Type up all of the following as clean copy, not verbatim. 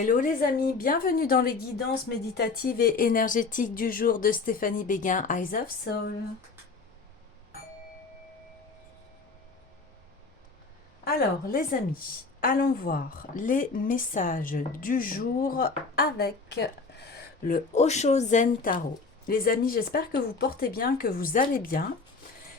Hello les amis, bienvenue dans les guidances méditatives et énergétiques du jour de Stéphanie Béguin, Eyes of Soul. Alors les amis, allons voir les messages du jour avec le Osho Zen Tarot. Les amis, j'espère que vous portez bien, que vous allez bien.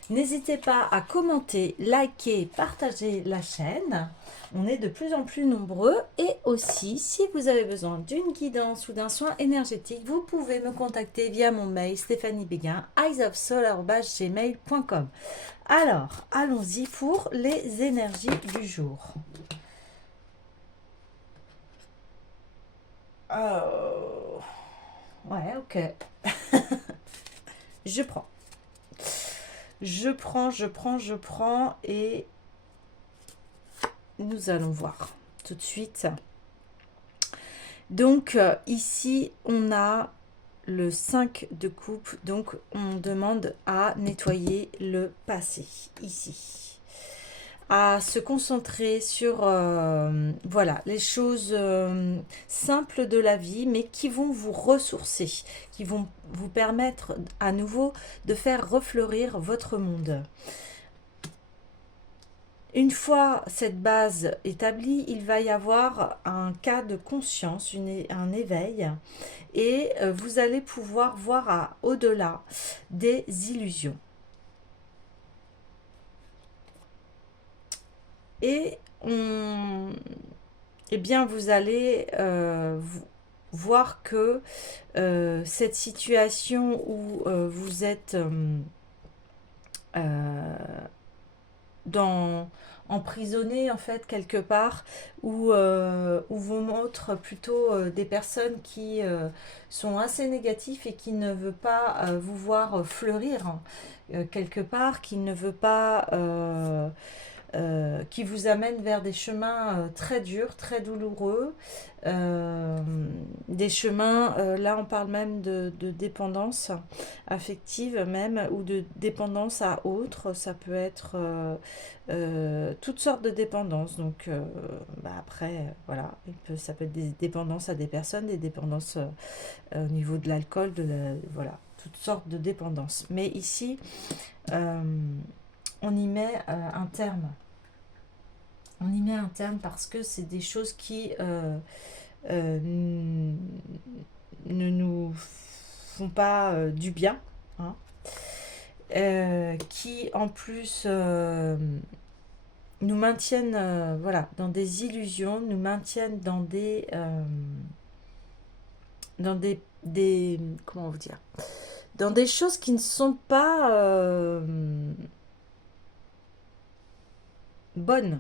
N'hésitez pas à commenter, liker, partager la chaîne. On est de plus en plus nombreux. Et aussi, si vous avez besoin d'une guidance ou d'un soin énergétique, vous pouvez me contacter via mon mail stéphaniebéguin, eyesofsoul@gmail.com. Alors, allons-y pour les énergies du jour. Ouais, ok. Je prends. Je prends et nous allons voir tout de suite. Donc ici, on a le 5 de coupe, donc on demande à nettoyer le passé, ici. À se concentrer sur voilà, les choses simples de la vie, mais qui vont vous ressourcer, qui vont vous permettre à nouveau de faire refleurir votre monde. Une fois cette base établie, il va y avoir un cas de conscience, un éveil, et vous allez pouvoir voir au-delà des illusions. Et eh bien, vous allez voir que cette situation où vous êtes emprisonné en fait quelque part, où vous montre plutôt des personnes qui sont assez négatifs et qui ne veulent pas vous voir fleurir quelque part, qui ne veut pas qui vous amène vers des chemins très durs, très douloureux, des chemins, là on parle même de dépendance affective même, ou de dépendance à autre, ça peut être toutes sortes de dépendances, donc après voilà, ça peut être des dépendances à des personnes, des dépendances au niveau de l'alcool, voilà, toutes sortes de dépendances. Mais ici, on y met un terme. On y met un terme parce que c'est des choses qui ne nous font pas du bien, hein, qui en plus nous maintiennent voilà, dans des illusions, nous maintiennent dans des comment vous dire, dans des choses qui ne sont pas bonnes,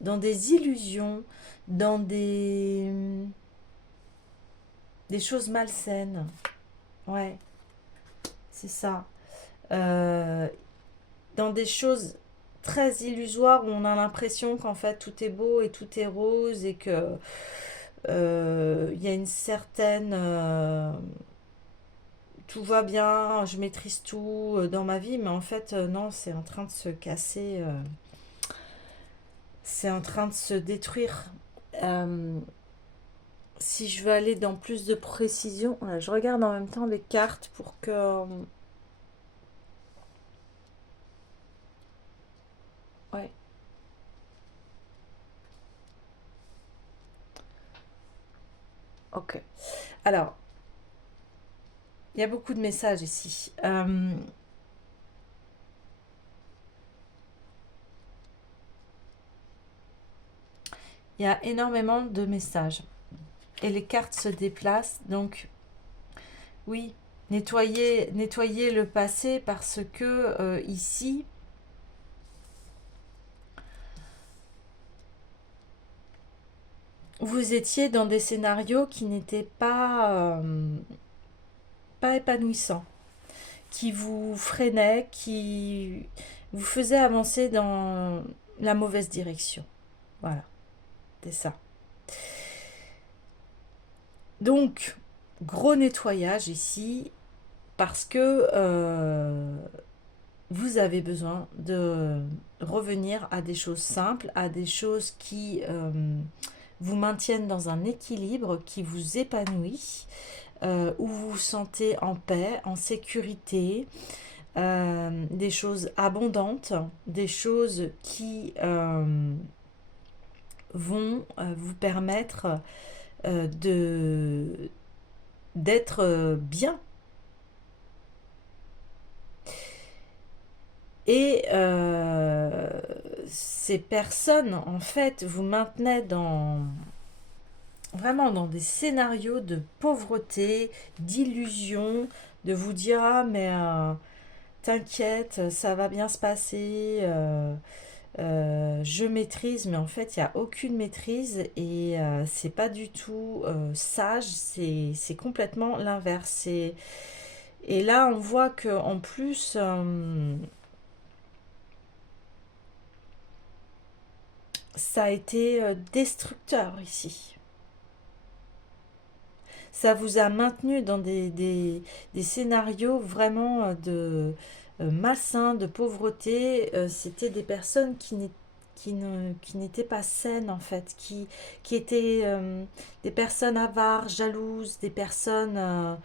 dans des illusions, dans des choses malsaines. Ouais, c'est ça. Euh, dans des choses très illusoires où on a l'impression qu'en fait tout est beau et tout est rose et que y a une certaine tout va bien, je maîtrise tout dans ma vie, mais en fait non, c'est en train de se casser, c'est en train de se détruire. Euh, si je veux aller dans plus de précision, je regarde en même temps les cartes pour que ouais. Ok. Alors, il y a beaucoup de messages ici. Il y a énormément de messages. Et les cartes se déplacent. Donc, oui, nettoyer le passé parce que ici, vous étiez dans des scénarios qui n'étaient pas épanouissants, qui vous freinaient, qui vous faisaient avancer dans la mauvaise direction. Voilà, c'est ça. Donc, gros nettoyage ici, parce que vous avez besoin de revenir à des choses simples, à des choses qui vous maintiennent dans un équilibre qui vous épanouit, où vous vous sentez en paix, en sécurité, des choses abondantes, des choses qui vont vous permettre d'être bien. Et ces personnes, en fait, vous maintenaient vraiment dans des scénarios de pauvreté, d'illusion, de vous dire ah mais t'inquiète, ça va bien se passer, je maîtrise, mais en fait il n'y a aucune maîtrise et c'est pas du tout sage, c'est complètement l'inverse. Et là on voit que en plus ça a été destructeur ici. Ça vous a maintenu dans des scénarios vraiment malsains, de pauvreté. C'était des personnes qui n'étaient pas saines en fait, qui étaient des personnes avares, jalouses, des personnes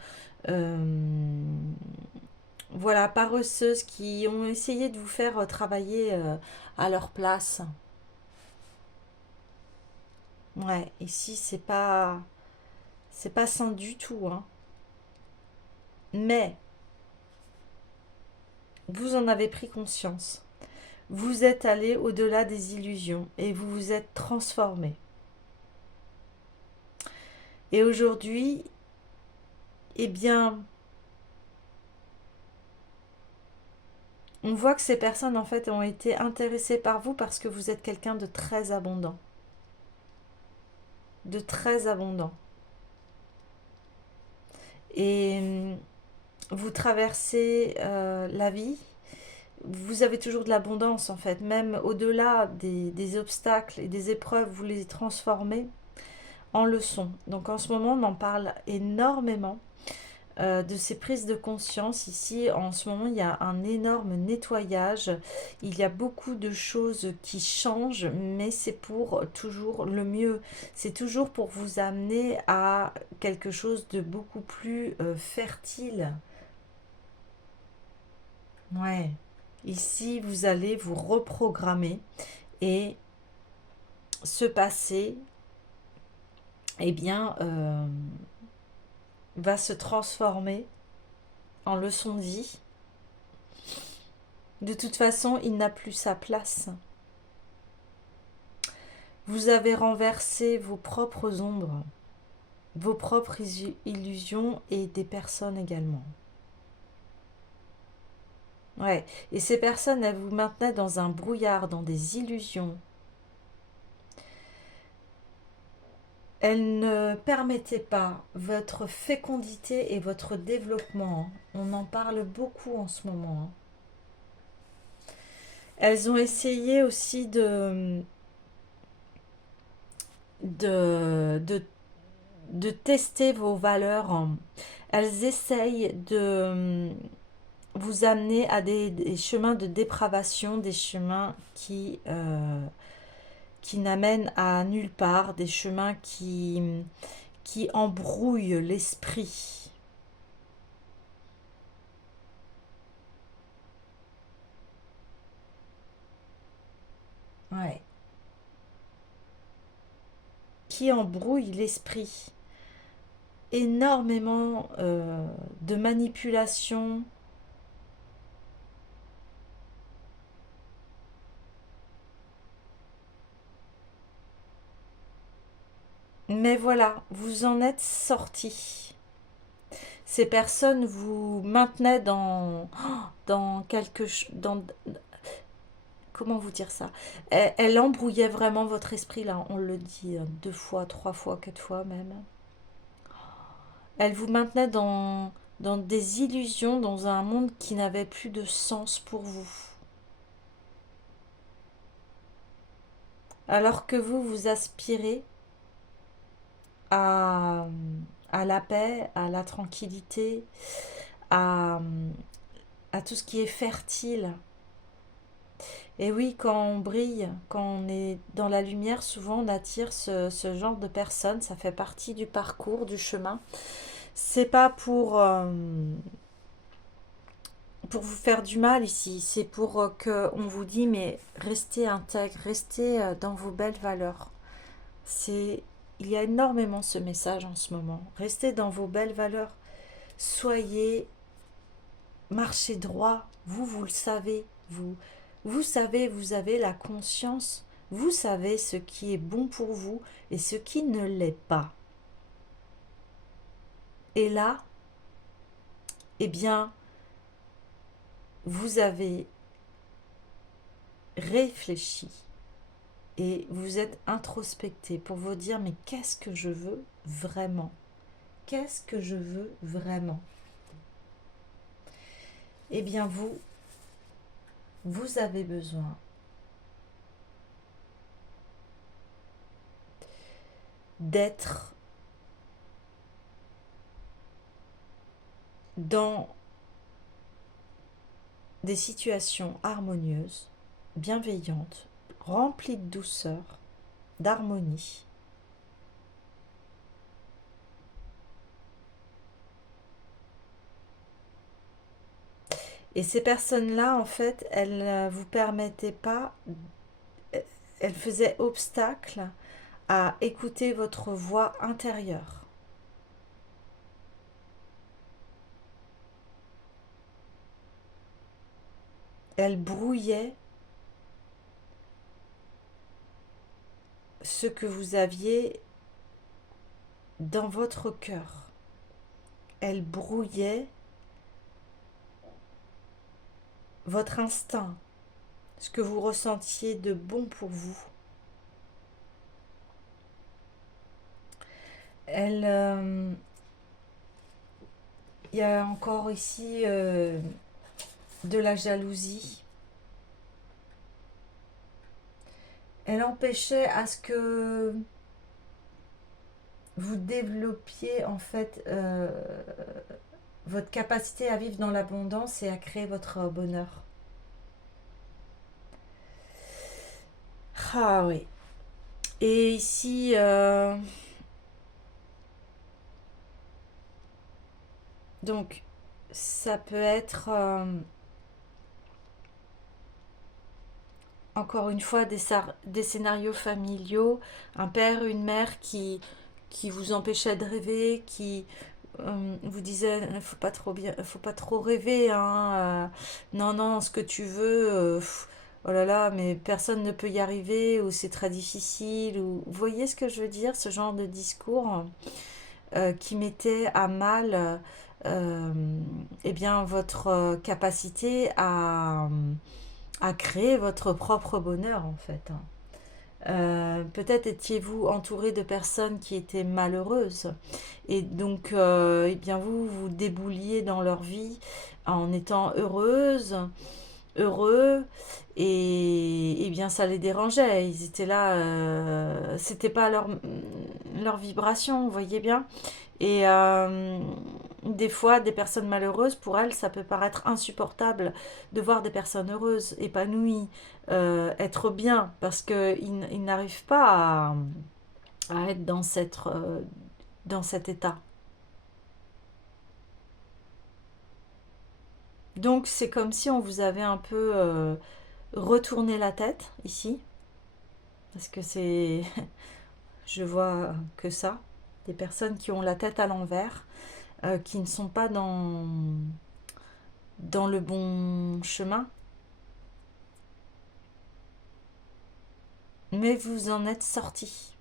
voilà, paresseuses qui ont essayé de vous faire travailler à leur place. Ouais, ici c'est pas sain du tout, hein. Mais vous en avez pris conscience. Vous êtes allé au-delà des illusions et vous vous êtes transformé. Et aujourd'hui, eh bien, on voit que ces personnes en fait ont été intéressées par vous parce que vous êtes quelqu'un de très abondant. De très abondant. Et vous traversez la vie. Vous avez toujours de l'abondance en fait. Même au-delà des obstacles et des épreuves, vous les transformez en leçons. Donc en ce moment, on en parle énormément de ces prises de conscience. Ici, en ce moment, il y a un énorme nettoyage. Il y a beaucoup de choses qui changent, mais c'est pour toujours le mieux. C'est toujours pour vous amener à quelque chose de beaucoup plus fertile. Ouais. Ici, vous allez vous reprogrammer et ce passé, eh bien, va se transformer en leçon de vie. De toute façon, il n'a plus sa place. Vous avez renversé vos propres ombres, vos propres illusions et des personnes également. Ouais, et ces personnes, elles vous maintenaient dans un brouillard, dans des illusions. Elles ne permettaient pas votre fécondité et votre développement. On en parle beaucoup en ce moment. Elles ont essayé aussi de, de, de tester vos valeurs. Elles essayent de vous amener à des chemins de dépravation, des chemins qui n'amènent à nulle part, des chemins qui embrouillent l'esprit. Ouais. Qui embrouillent l'esprit. Énormément de manipulation. Mais voilà, vous en êtes sorti. Ces personnes vous maintenaient dans comment vous dire ça? Elle embrouillait vraiment votre esprit, là, on le dit 2 fois, 3 fois, 4 fois même. Elle vous maintenait dans des illusions, dans un monde qui n'avait plus de sens pour vous. Alors que vous aspirez à, à la paix, à la tranquillité, à, à tout ce qui est fertile. Et oui, quand on brille, quand on est dans la lumière, souvent on attire ce genre de personnes. Ça fait partie du parcours, du chemin. C'est pas pour vous faire du mal ici. C'est pour que on vous dit, mais restez intègre, restez dans vos belles valeurs. C'est, il y a énormément ce message en ce moment. Restez dans vos belles valeurs. Soyez, marchez droit. Vous le savez. Vous savez, vous avez la conscience. Vous savez ce qui est bon pour vous et ce qui ne l'est pas. Et là, eh bien, vous avez réfléchi et vous êtes introspecté pour vous dire, mais qu'est-ce que je veux vraiment? Qu'est-ce que je veux vraiment? Eh bien, vous avez besoin d'être dans des situations harmonieuses, bienveillantes, remplies de douceur, d'harmonie. Et ces personnes-là, en fait, elles ne vous permettaient pas, elles faisaient obstacle à écouter votre voix intérieure. Elles brouillaient ce que vous aviez dans votre cœur. Elles brouillaient votre instinct, ce que vous ressentiez de bon pour vous. Il y a encore ici de la jalousie. Elle empêchait à ce que vous développiez en fait votre capacité à vivre dans l'abondance et à créer votre bonheur. Ah oui. Et ici, donc, ça peut être encore une fois des scénarios familiaux, un père, une mère qui vous empêchait de rêver, qui vous disait faut pas trop rêver, hein, non, non, ce que tu veux, oh là là, mais personne ne peut y arriver, ou c'est très difficile, ou vous voyez ce que je veux dire, ce genre de discours qui mettait à mal euh, eh bien, votre capacité à créer votre propre bonheur en fait. Peut-être étiez-vous entouré de personnes qui étaient malheureuses et donc eh bien vous débouliez dans leur vie en étant heureux et bien ça les dérangeait, ils étaient là, c'était pas leur vibration, vous voyez bien. Et des fois, des personnes malheureuses, pour elles, ça peut paraître insupportable de voir des personnes heureuses, épanouies, être bien, parce qu'ils n'arrivent pas à être dans cet état. Donc c'est comme si on vous avait un peu retourné la tête ici, parce que c'est, je vois que ça, des personnes qui ont la tête à l'envers, qui ne sont pas dans le bon chemin. Mais vous en êtes sorti.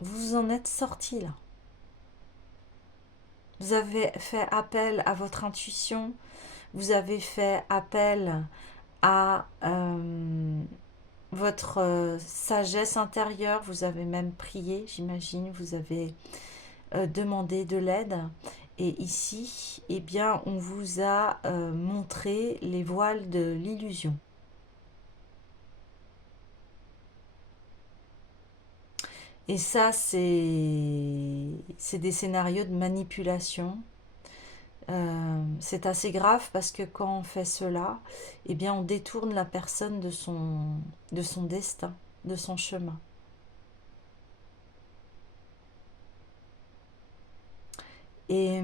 Vous en êtes sorti là. Vous avez fait appel à votre intuition. Vous avez fait appel à votre sagesse intérieure. Vous avez même prié, j'imagine. Vous avez demandé de l'aide. Et ici, eh bien, on vous a montré les voiles de l'illusion. Et ça, c'est des scénarios de manipulation. C'est assez grave parce que quand on fait cela, eh bien on détourne la personne de son destin, de son chemin. Et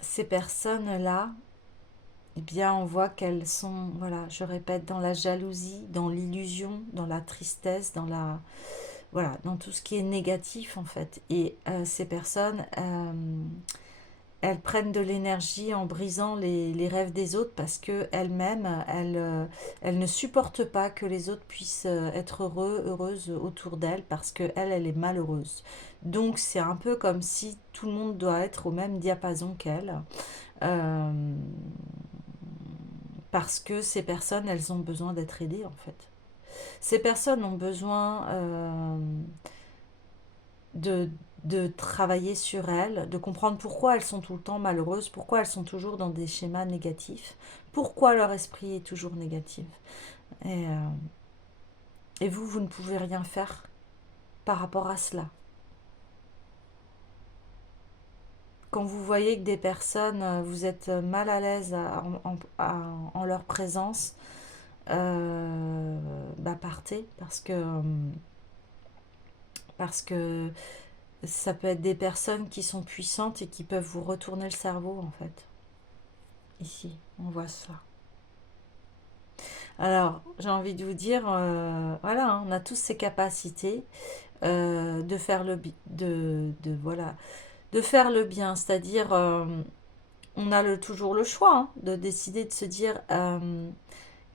ces personnes-là, eh bien on voit qu'elles sont, voilà, je répète, dans la jalousie, dans l'illusion, dans la tristesse, dans la, voilà, dans tout ce qui est négatif en fait. Et ces personnes, elles prennent de l'énergie en brisant les rêves des autres parce que elles-mêmes, elles ne supportent pas que les autres puissent être heureuses autour d'elles parce que elle est malheureuse. Donc c'est un peu comme si tout le monde doit être au même diapason qu'elle. Euh, Parce que ces personnes, elles ont besoin d'être aidées en fait. Ces personnes ont besoin de, de travailler sur elles, de comprendre pourquoi elles sont tout le temps malheureuses, pourquoi elles sont toujours dans des schémas négatifs, pourquoi leur esprit est toujours négatif. Et, euh, et vous, vous ne pouvez rien faire par rapport à cela. Quand vous voyez que des personnes, vous êtes mal à l'aise en leur présence, bah partez parce que ça peut être des personnes qui sont puissantes et qui peuvent vous retourner le cerveau en fait. Ici, on voit ça. Alors, j'ai envie de vous dire, voilà, hein, on a tous ces capacités de faire voilà, de faire le bien. C'est-à-dire, on a toujours le choix hein, de décider de se dire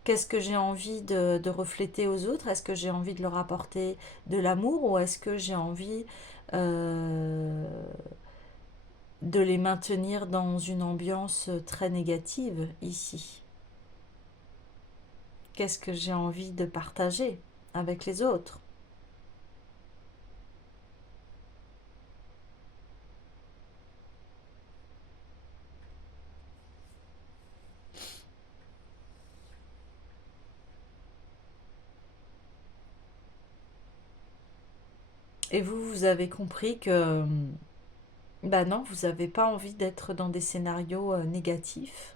qu'est-ce que j'ai envie de refléter aux autres. Est-ce que j'ai envie de leur apporter de l'amour ou est-ce que j'ai envie euh, de les maintenir dans une ambiance très négative ici. Qu'est-ce que j'ai envie de partager avec les autres? Et vous, vous avez compris que, bah non, vous n'avez pas envie d'être dans des scénarios négatifs,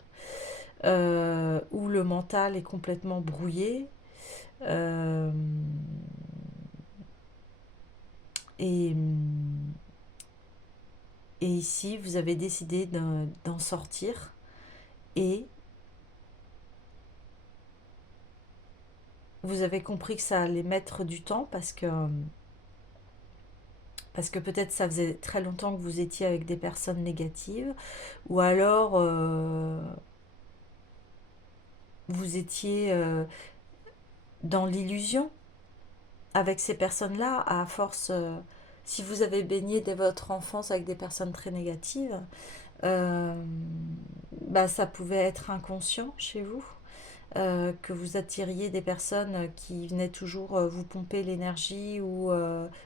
où le mental est complètement brouillé. euh, et, et ici, vous avez décidé d'en sortir et vous avez compris que ça allait mettre du temps parce que peut-être ça faisait très longtemps que vous étiez avec des personnes négatives, ou alors vous étiez dans l'illusion avec ces personnes-là, à force, si vous avez baigné dès votre enfance avec des personnes très négatives, euh, bah, ça pouvait être inconscient chez vous, que vous attiriez des personnes qui venaient toujours vous pomper l'énergie ou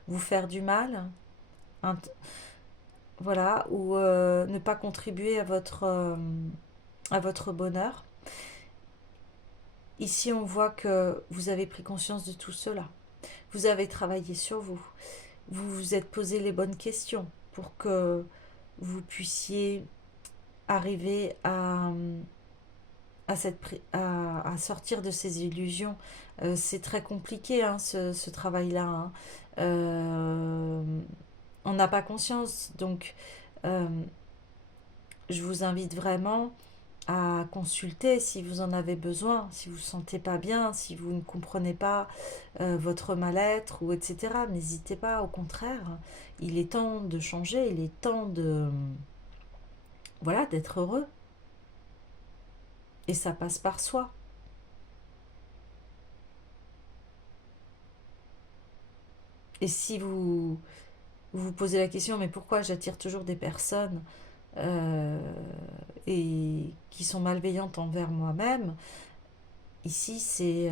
vous faire du mal. Un, voilà, ou ne pas contribuer à votre bonheur. Ici, on voit que vous avez pris conscience de tout cela. Vous avez travaillé sur vous. Vous vous êtes posé les bonnes questions pour que vous puissiez arriver à sortir de ces illusions. C'est très compliqué, hein, ce travail-là. Hein. Euh, on n'a pas conscience. Donc, euh, je vous invite vraiment à consulter si vous en avez besoin, si vous ne vous sentez pas bien, si vous ne comprenez pas votre mal-être ou etc. N'hésitez pas, au contraire, il est temps de changer, il est temps de voilà d'être heureux et ça passe par soi. Et si vous posez la question mais pourquoi j'attire toujours des personnes euh, et qui sont malveillantes envers moi-même, ici c'est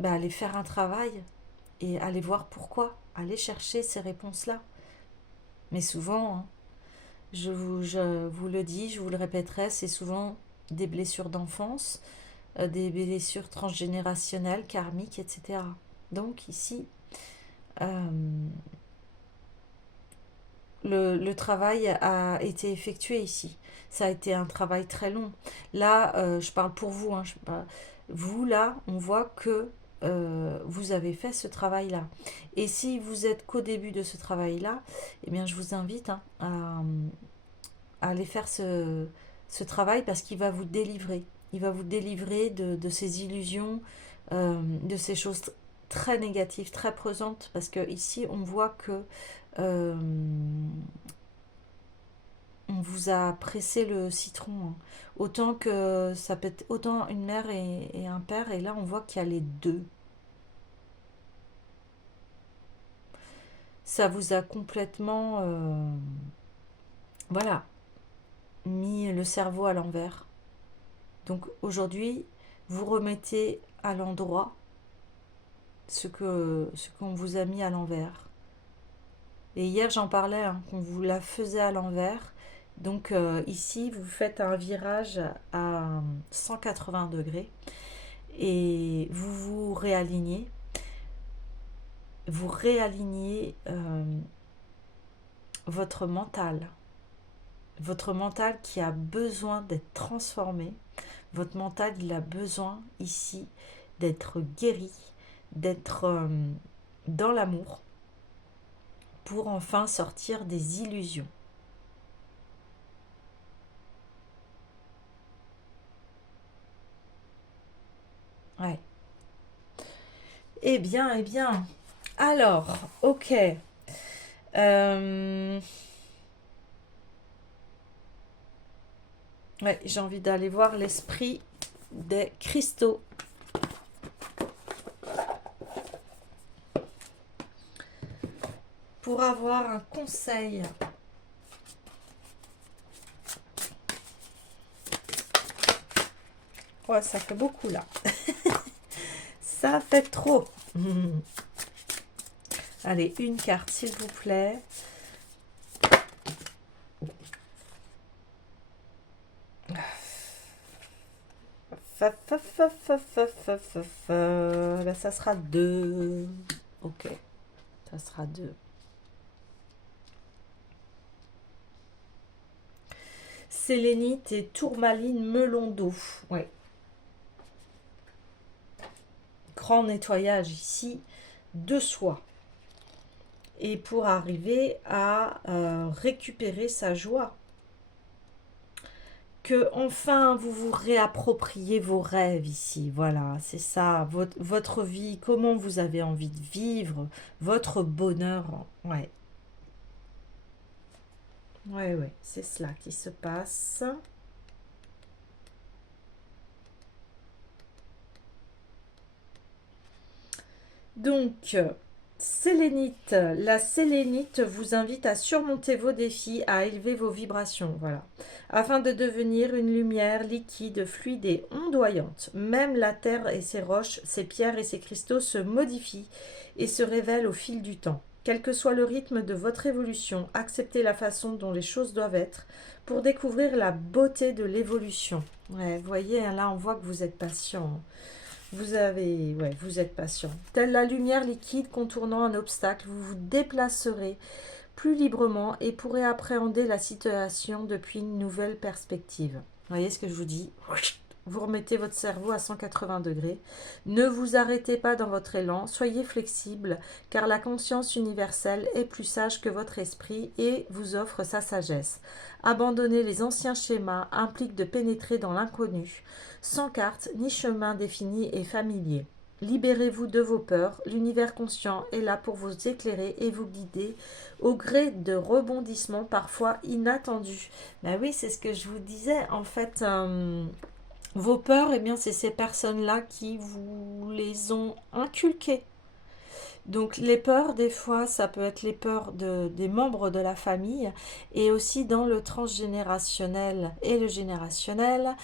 bah, aller faire un travail et aller voir pourquoi, aller chercher ces réponses-là. Mais souvent, hein, je vous le dis, je vous le répéterai, c'est souvent des blessures d'enfance, des blessures transgénérationnelles, karmiques, etc. Donc ici, euh, le travail a été effectué ici. Ça a été un travail très long. Là, je parle pour vous, hein, vous, là, on voit que vous avez fait ce travail-là. Et si vous êtes qu'au début de ce travail-là, eh bien, je vous invite, hein, à aller faire ce travail parce qu'il va vous délivrer. Il va vous délivrer de ces illusions, de ces choses très négatives, très présentes, parce que ici, on voit que euh, on vous a pressé le citron, hein. Autant que ça peut être autant une mère et un père, et là on voit qu'il y a les deux. Ça vous a complètement, voilà, mis le cerveau à l'envers. Donc aujourd'hui, vous remettez à l'endroit ce qu'on vous a mis à l'envers. Et hier j'en parlais, hein, qu'on vous la faisait à l'envers. Donc ici, vous faites un virage à 180 degrés et vous réalignez. Vous réalignez votre mental. Votre mental qui a besoin d'être transformé. Votre mental, il a besoin ici d'être guéri, d'être dans l'amour pour enfin sortir des illusions. Ouais. Eh bien, eh bien. Alors, ok. Euh, ouais, j'ai envie d'aller voir l'esprit des cristaux. Pour avoir un conseil. Ouais, ça fait beaucoup là. Ça fait trop. Allez, une carte, s'il vous plaît. Là, ça sera deux. Ok, ça sera deux. Sélénite et tourmaline melon d'eau. Ouais. Grand nettoyage ici de soi. Et pour arriver à récupérer sa joie. Que enfin vous vous réappropriez vos rêves ici. Voilà, c'est ça, votre vie, comment vous avez envie de vivre, votre bonheur. Ouais, ouais, ouais, c'est cela qui se passe. Donc, sélénite, la sélénite vous invite à surmonter vos défis, à élever vos vibrations, voilà, afin de devenir une lumière liquide, fluide et ondoyante. Même la terre et ses roches, ses pierres et ses cristaux se modifient et se révèlent au fil du temps. Quel que soit le rythme de votre évolution, acceptez la façon dont les choses doivent être pour découvrir la beauté de l'évolution. Ouais, vous voyez, là on voit que vous êtes patient. Ouais, vous êtes patient. Telle la lumière liquide contournant un obstacle, vous vous déplacerez plus librement et pourrez appréhender la situation depuis une nouvelle perspective. Vous voyez ce que je vous dis? Vous remettez votre cerveau à 180 degrés. Ne vous arrêtez pas dans votre élan, soyez flexible, car la conscience universelle est plus sage que votre esprit et vous offre sa sagesse. Abandonner les anciens schémas implique de pénétrer dans l'inconnu, sans carte ni chemin défini et familier. Libérez-vous de vos peurs, l'univers conscient est là pour vous éclairer et vous guider au gré de rebondissements parfois inattendus. Ben oui, c'est ce que je vous disais, en fait, vos peurs, eh bien, c'est ces personnes-là qui vous les ont inculquées. Donc les peurs, des fois, ça peut être les peurs des membres de la famille et aussi dans le transgénérationnel et le générationnel,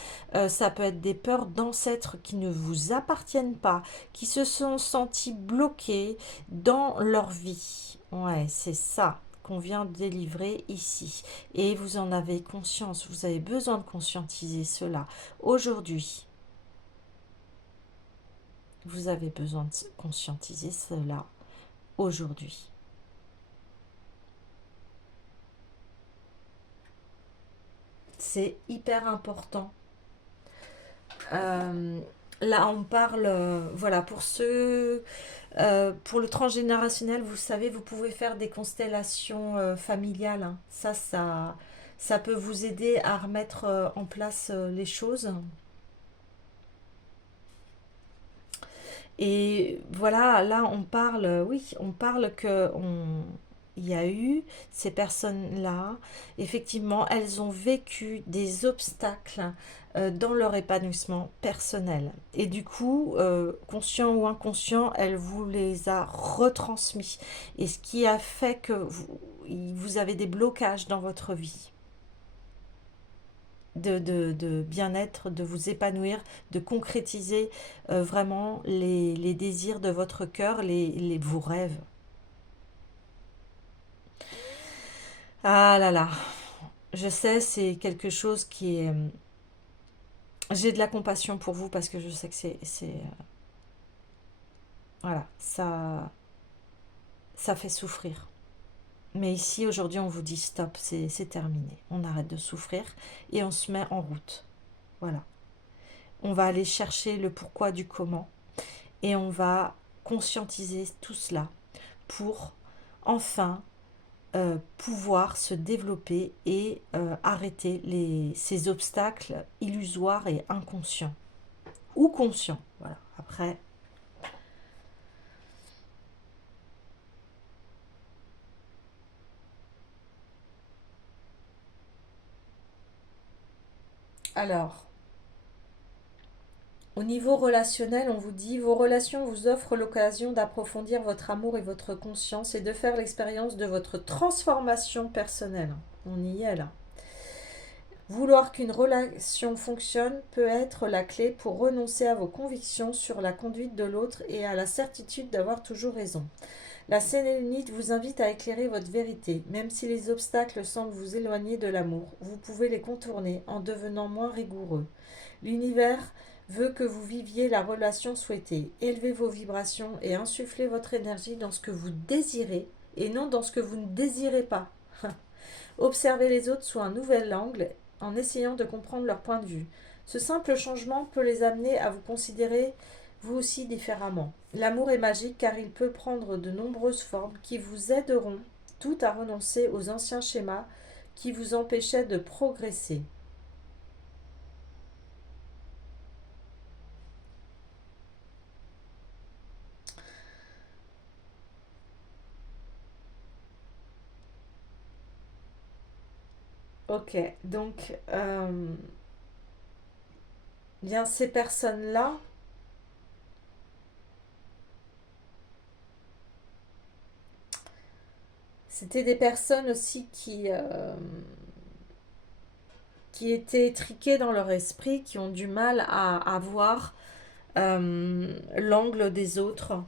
ça peut être des peurs d'ancêtres qui ne vous appartiennent pas, qui se sont sentis bloqués dans leur vie. Ouais, c'est ça qu'on vient de délivrer ici. Et vous en avez conscience, vous avez besoin de conscientiser cela. Aujourd'hui, vous avez besoin de conscientiser cela aujourd'hui. C'est hyper important. Euh, Là, on parle, voilà, pour ceux, pour le transgénérationnel, vous savez, vous pouvez faire des constellations familiales, hein. Ça peut vous aider à remettre en place les choses. Et voilà, là, on parle, oui, on parle que il y a eu ces personnes-là, effectivement, elles ont vécu des obstacles dans leur épanouissement personnel. Et du coup, conscient ou inconscient, elle vous les a retransmis. Et ce qui a fait que vous avez des blocages dans votre vie de bien-être, de vous épanouir, de concrétiser vraiment les désirs de votre cœur, vos rêves. Ah là là, je sais, c'est quelque chose qui est... J'ai de la compassion pour vous parce que je sais que voilà, ça fait souffrir. Mais ici, aujourd'hui, on vous dit stop, c'est terminé. On arrête de souffrir et on se met en route. Voilà. On va aller chercher le pourquoi du comment et on va conscientiser tout cela pour enfin pouvoir se développer et arrêter ces obstacles illusoires et inconscients. Ou conscients. Voilà. Après. Alors, au niveau relationnel, on vous dit vos relations vous offrent l'occasion d'approfondir votre amour et votre conscience et de faire l'expérience de votre transformation personnelle. On y est là. Vouloir qu'une relation fonctionne peut être la clé pour renoncer à vos convictions sur la conduite de l'autre et à la certitude d'avoir toujours raison. La Sélénite vous invite à éclairer votre vérité. Même si les obstacles semblent vous éloigner de l'amour, vous pouvez les contourner en devenant moins rigoureux. L'univers veut que vous viviez la relation souhaitée. Élevez vos vibrations et insufflez votre énergie dans ce que vous désirez et non dans ce que vous ne désirez pas. Observez les autres sous un nouvel angle en essayant de comprendre leur point de vue. Ce simple changement peut les amener à vous considérer vous aussi différemment. L'amour est magique car il peut prendre de nombreuses formes qui vous aideront tout à renoncer aux anciens schémas qui vous empêchaient de progresser. Ok, donc bien ces personnes-là, c'était des personnes aussi qui étaient étriquées dans leur esprit, qui ont du mal à voir l'angle des autres,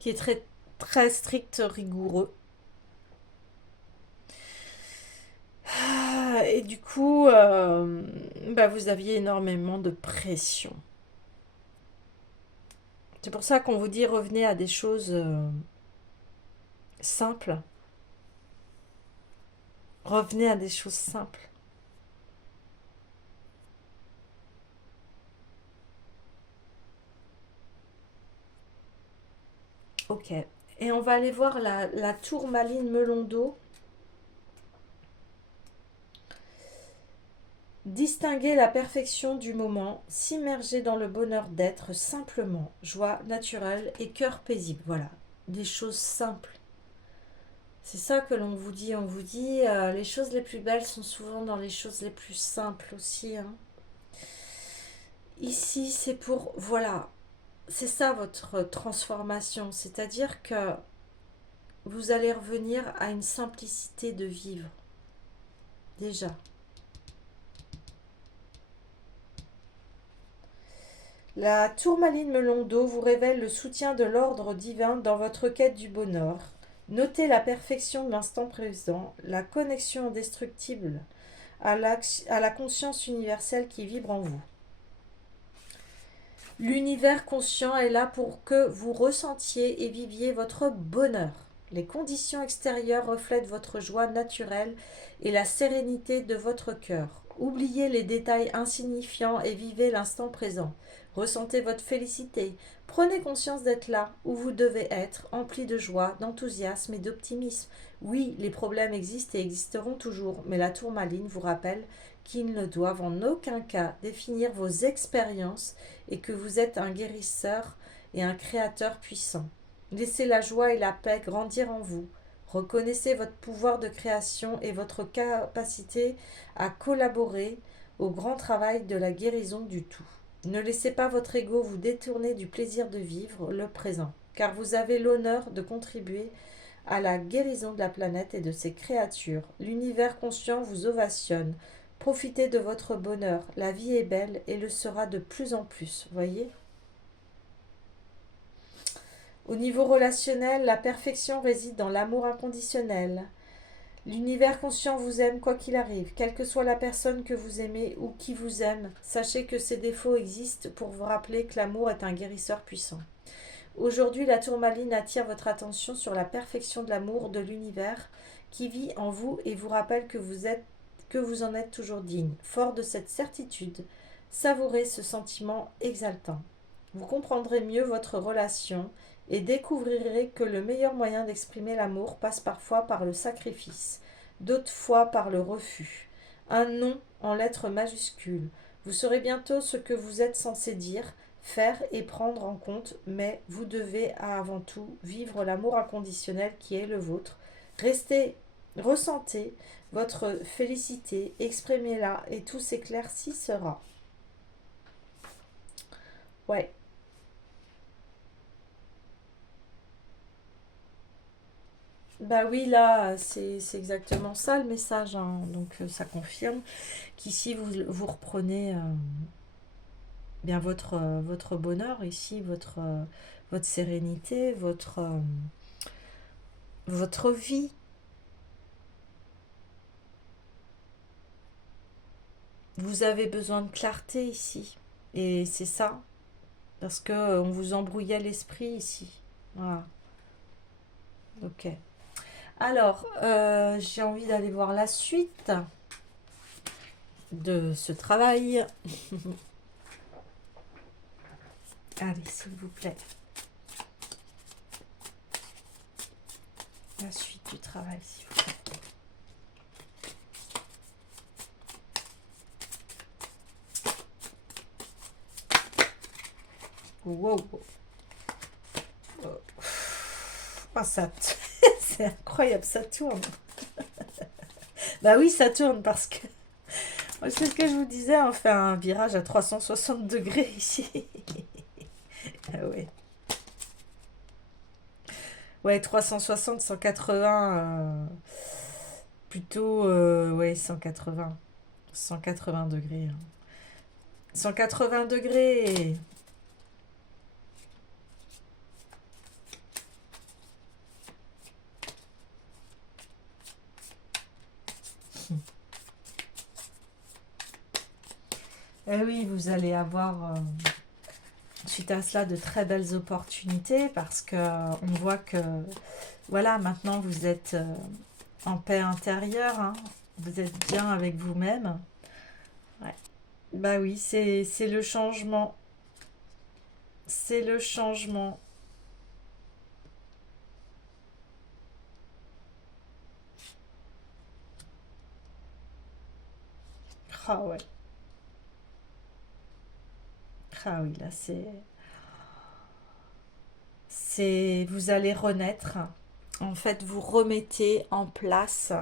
qui est très, très strict, rigoureux. Et du coup, bah, vous aviez énormément de pression. C'est pour ça qu'on vous dit revenez à des choses simples. Revenez à des choses simples. Ok. Et on va aller voir la tourmaline melon d'eau. Distinguer la perfection du moment, s'immerger dans le bonheur d'être simplement, joie naturelle et cœur paisible. Voilà, des choses simples. C'est ça que l'on vous dit. On vous dit les choses les plus belles sont souvent dans les choses les plus simples aussi, hein. Ici, c'est pour, voilà, c'est ça votre transformation. C'est-à-dire que vous allez revenir à une simplicité de vivre. Déjà. La tourmaline melon d'eau vous révèle le soutien de l'ordre divin dans votre quête du bonheur. Notez la perfection de l'instant présent, la connexion indestructible à la conscience universelle qui vibre en vous. L'univers conscient est là pour que vous ressentiez et viviez votre bonheur. Les conditions extérieures reflètent votre joie naturelle et la sérénité de votre cœur. Oubliez les détails insignifiants et vivez l'instant présent. Ressentez votre félicité. Prenez conscience d'être là où vous devez être, empli de joie, d'enthousiasme et d'optimisme. Oui, les problèmes existent et existeront toujours, mais la tourmaline vous rappelle qu'ils ne doivent en aucun cas définir vos expériences et que vous êtes un guérisseur et un créateur puissant. Laissez la joie et la paix grandir en vous. Reconnaissez votre pouvoir de création et votre capacité à collaborer au grand travail de la guérison du tout. Ne laissez pas votre ego vous détourner du plaisir de vivre le présent, car vous avez l'honneur de contribuer à la guérison de la planète et de ses créatures. L'univers conscient vous ovationne. Profitez de votre bonheur. La vie est belle et le sera de plus en plus. Voyez ? Au niveau relationnel, la perfection réside dans l'amour inconditionnel. L'univers conscient vous aime quoi qu'il arrive, quelle que soit la personne que vous aimez ou qui vous aime. Sachez que ces défauts existent pour vous rappeler que l'amour est un guérisseur puissant. Aujourd'hui, la tourmaline attire votre attention sur la perfection de l'amour de l'univers qui vit en vous et vous rappelle que vous en êtes toujours digne. Fort de cette certitude, savourez ce sentiment exaltant. Vous comprendrez mieux votre relation et découvrirez que le meilleur moyen d'exprimer l'amour passe parfois par le sacrifice, d'autres fois par le refus. Un non en lettres majuscules. Vous saurez bientôt ce que vous êtes censé dire, faire et prendre en compte, mais vous devez avant tout vivre l'amour inconditionnel qui est le vôtre. Restez, ressentez votre félicité, exprimez-la et tout s'éclaircira. Ouais. Bah oui, là, c'est exactement ça le message, hein. Donc ça confirme qu'ici vous reprenez bien votre bonheur, ici votre sérénité, votre vie. Vous avez besoin de clarté ici. Et c'est ça, parce que on vous embrouillait l'esprit ici. Voilà. Ok. Alors, j'ai envie d'aller voir la suite de ce travail. Allez, s'il vous plaît. La suite du travail, s'il vous plaît. Wow. Oh. Ah, ça, c'est incroyable, ça tourne. Bah oui, ça tourne parce que c'est ce que je vous disais, on fait un virage à 360 degrés ici. Ah ouais. Ouais, 360, 180, plutôt, ouais, 180. 180 degrés. 180 degrés. Eh oui, vous allez avoir, suite à cela, de très belles opportunités parce que on voit que, voilà, maintenant vous êtes en paix intérieure, hein. Vous êtes bien avec vous-même. Ouais. Bah oui, c'est le changement. C'est le changement. Ah ouais. Ah oui, là vous allez renaître. En fait, vous remettez en place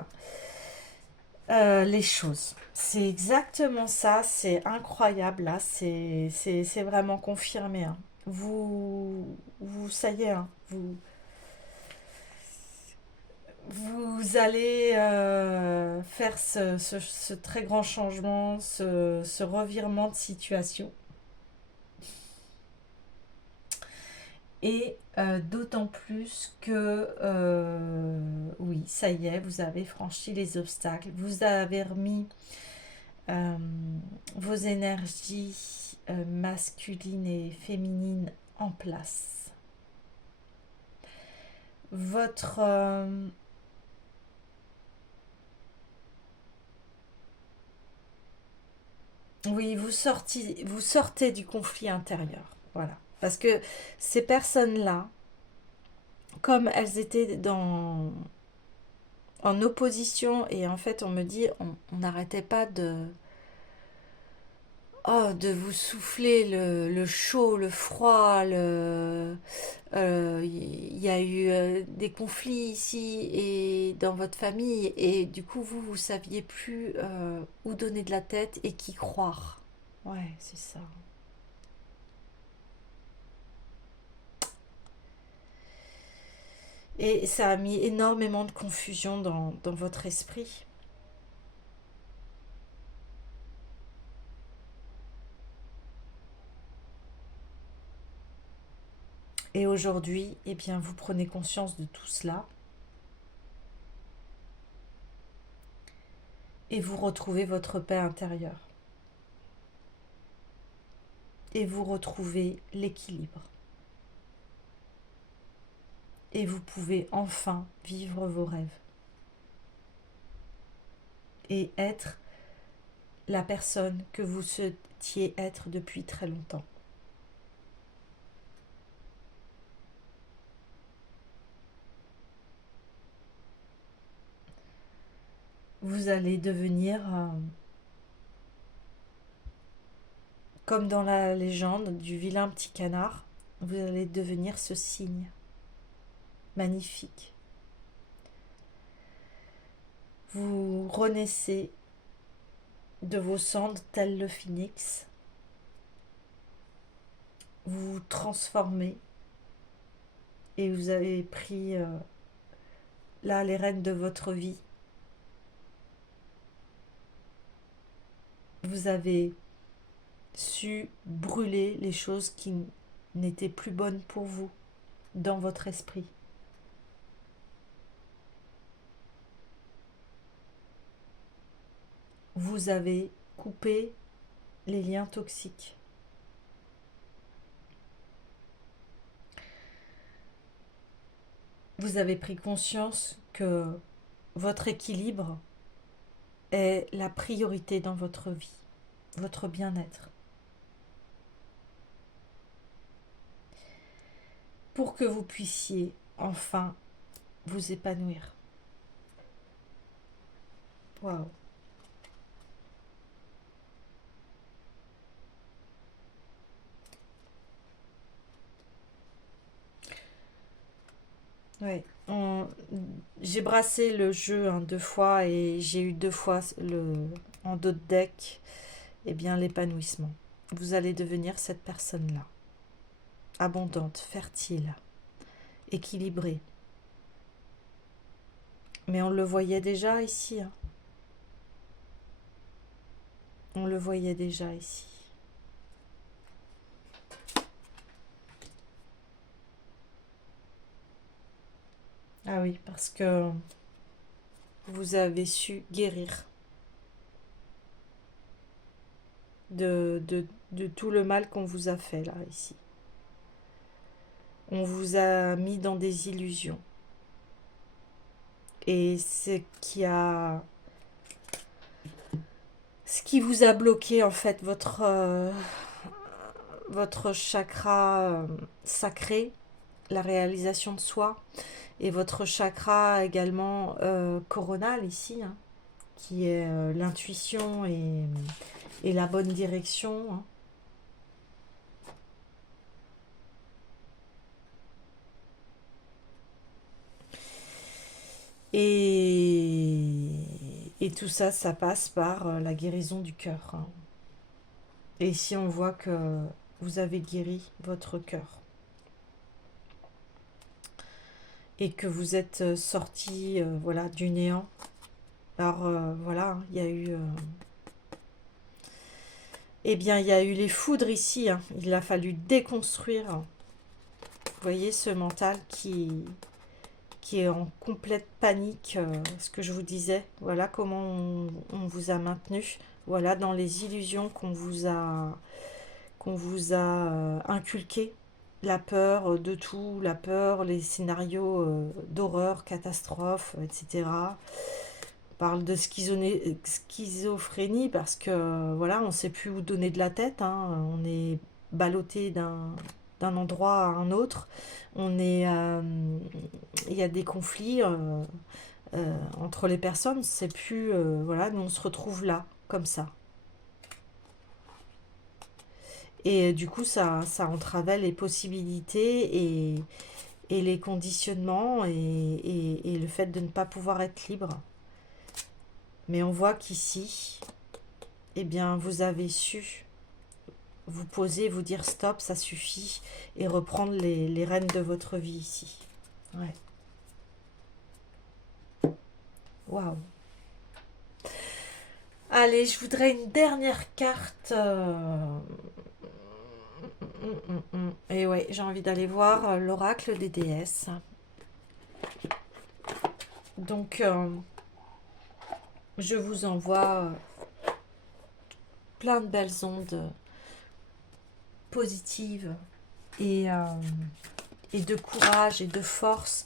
les choses. C'est exactement ça, c'est incroyable là, c'est vraiment confirmé, hein. Ça y est, hein, vous allez faire ce très grand changement, ce revirement de situation. Et d'autant plus que, oui, ça y est, vous avez franchi les obstacles, vous avez remis euh, vos énergies masculines et féminines en place. Votre... oui, vous sortez du conflit intérieur. Voilà. Parce que ces personnes-là, comme elles étaient en opposition, et en fait, on me dit, on n'arrêtait pas de vous souffler le chaud, le froid, il y a eu des conflits ici et dans votre famille, et du coup, vous saviez plus où donner de la tête et qui croire. Ouais, c'est ça. Et ça a mis énormément de confusion dans votre esprit. Et aujourd'hui, eh bien, vous prenez conscience de tout cela et vous retrouvez votre paix intérieure. Et vous retrouvez l'équilibre. Et vous pouvez enfin vivre vos rêves. Et être la personne que vous souhaitiez être depuis très longtemps. Vous allez devenir, comme dans la légende du vilain petit canard, vous allez devenir ce cygne magnifique. Vous renaissez de vos cendres tel le phénix. Vous vous transformez et vous avez pris là les rênes de votre vie. Vous avez su brûler les choses qui n'étaient plus bonnes pour vous dans votre esprit. Vous avez coupé les liens toxiques. Vous avez pris conscience que votre équilibre est la priorité dans votre vie, votre bien-être. Pour que vous puissiez enfin vous épanouir. Waouh! Ouais. J'ai brassé le jeu 2 fois et j'ai eu 2 fois en dos de deck, eh bien l'épanouissement. Vous allez devenir cette personne-là, abondante, fertile, équilibrée. Mais on le voyait déjà ici, hein. On le voyait déjà ici. Ah oui, parce que vous avez su guérir de tout le mal qu'on vous a fait là, ici. On vous a mis dans des illusions. Et ce qui vous a bloqué en fait votre chakra sacré, la réalisation de soi, et votre chakra également coronal ici, hein, qui est l'intuition et la bonne direction, hein. Et tout ça, ça passe par la guérison du cœur, hein. Et ici, on voit que vous avez guéri votre cœur. Et que vous êtes sorti voilà, du néant. Alors voilà, il y a eu... eh bien, il y a eu les foudres ici, hein. Il a fallu déconstruire voyez ce mental qui est en complète panique, ce que je vous disais. Voilà comment on vous a maintenu. Voilà, dans les illusions qu'on vous a inculquées. La peur de tout, la peur, les scénarios d'horreur, catastrophe, etc. On parle de schizophrénie parce que voilà, on ne sait plus où donner de la tête, hein. On est ballotté d'un endroit à un autre. Il y a des conflits entre les personnes. C'est plus voilà, nous on se retrouve là comme ça. Et du coup, ça entravait les possibilités et les conditionnements et le fait de ne pas pouvoir être libre. Mais on voit qu'ici, eh bien, vous avez su vous poser, vous dire stop, ça suffit, et reprendre les rênes de votre vie ici. Ouais. Waouh. Allez, je voudrais une dernière carte. Et ouais, j'ai envie d'aller voir l'oracle des déesses. Donc, je vous envoie plein de belles ondes positives et de courage et de force.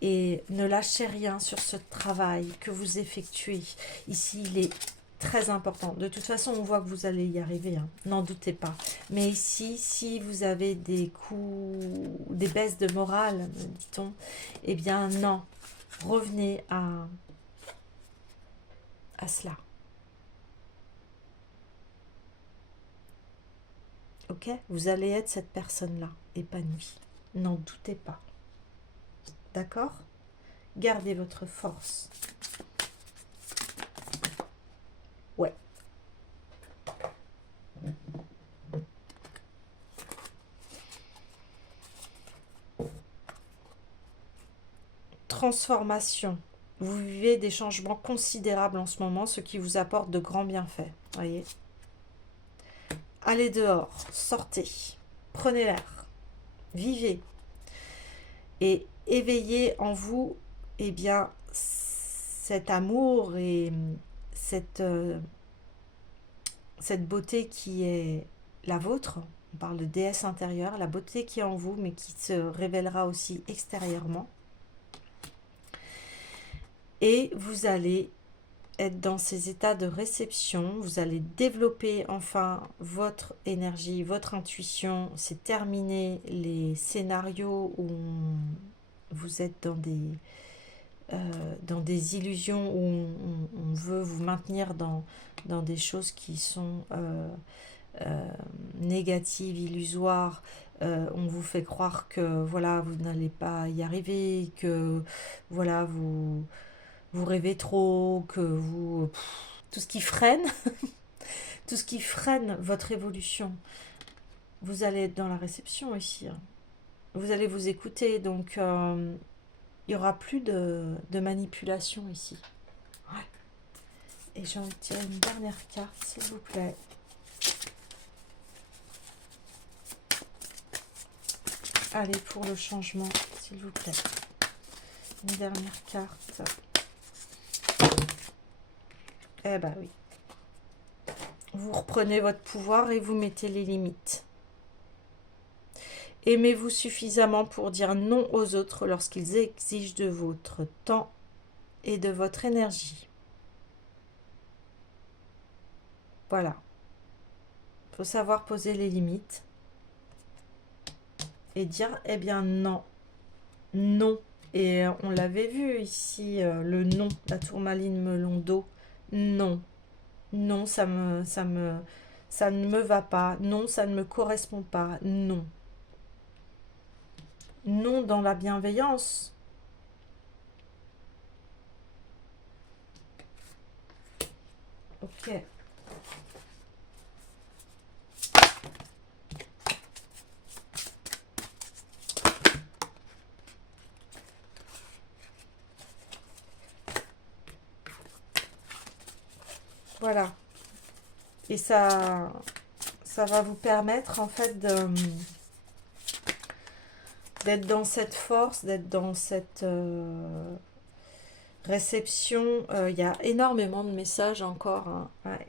Et ne lâchez rien sur ce travail que vous effectuez. Ici, il est très important. De toute façon, on voit que vous allez y arriver, hein. N'en doutez pas. Mais ici, si vous avez des coups, des baisses de morale, dit-on, eh bien non. Revenez à cela. Ok? Vous allez être cette personne-là, épanouie. N'en doutez pas. D'accord? Gardez votre force. Ouais. Transformation. Vous vivez des changements considérables en ce moment, ce qui vous apporte de grands bienfaits. Voyez. Allez dehors, sortez, prenez l'air, vivez et éveillez en vous, eh bien, cet amour et cette beauté qui est la vôtre. On parle de déesse intérieure, la beauté qui est en vous, mais qui se révélera aussi extérieurement. Et vous allez être dans ces états de réception, vous allez développer enfin votre énergie, votre intuition. C'est terminé les scénarios où vous êtes dans des illusions, où on veut vous maintenir dans des choses qui sont négatives, illusoires. On vous fait croire que voilà, vous n'allez pas y arriver, que voilà, vous rêvez trop, que vous... tout ce qui freine, tout ce qui freine votre évolution. Vous allez être dans la réception ici. Hein. Vous allez vous écouter, donc il n'y aura plus de manipulation ici. Ouais. Et j'ai envie de tirer une dernière carte, s'il vous plaît. Allez, pour le changement, s'il vous plaît. Une dernière carte. Eh ben oui. Vous reprenez votre pouvoir et vous mettez les limites. Aimez-vous suffisamment pour dire non aux autres lorsqu'ils exigent de votre temps et de votre énergie. Voilà. Il faut savoir poser les limites et dire, eh bien non, non. Et on l'avait vu ici, le non, la tourmaline melon d'eau. Non, non, ça ne me va pas. Non, ça ne me correspond pas. Non. Non dans la bienveillance. Ok. Voilà. Et ça va vous permettre en fait d'être dans cette force, d'être dans cette réception. Il y a énormément de messages encore, hein. Ouais.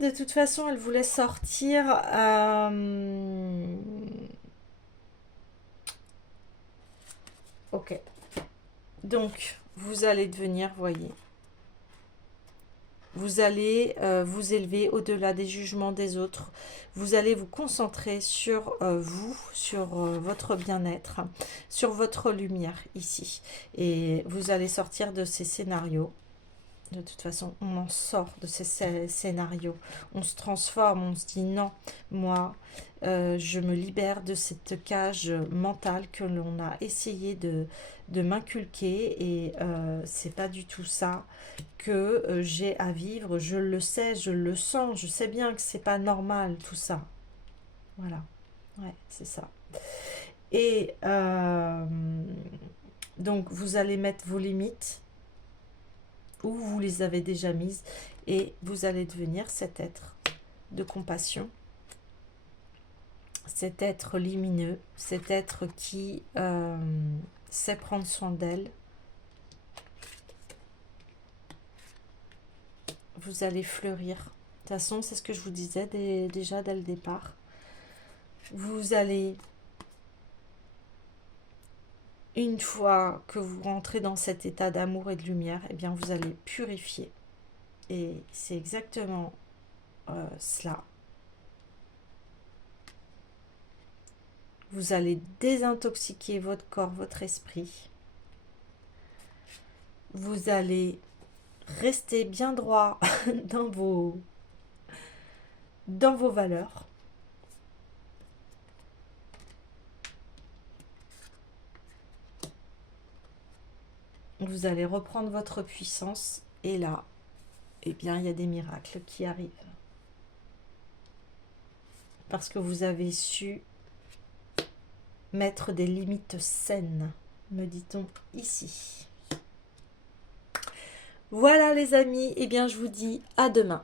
De toute façon, elle voulait sortir. Ok. Donc, vous allez devenir, voyez. Vous allez vous élever au-delà des jugements des autres. Vous allez vous concentrer sur vous, sur votre bien-être, sur votre lumière ici. Et vous allez sortir de ces scénarios. De toute façon, on en sort de ces scénarios. On se transforme, on se dit non, moi, je me libère de cette cage mentale que l'on a essayé de m'inculquer. Et c'est pas du tout ça que j'ai à vivre. Je le sais, je le sens, je sais bien que c'est pas normal tout ça. Voilà, ouais, c'est ça. Et donc, vous allez mettre vos limites où vous les avez déjà mises et vous allez devenir cet être de compassion, cet être lumineux, cet être qui sait prendre soin d'elle. Vous allez fleurir. De toute façon, c'est ce que je vous disais déjà dès le départ. Vous allez, une fois que vous rentrez dans cet état d'amour et de lumière, eh bien vous allez purifier. Et c'est exactement cela. Vous allez désintoxiquer votre corps, votre esprit. Vous allez rester bien droit dans vos valeurs. Vous allez reprendre votre puissance et là, eh bien, il y a des miracles qui arrivent. Parce que vous avez su mettre des limites saines, me dit-on ici. Voilà les amis, eh bien je vous dis à demain.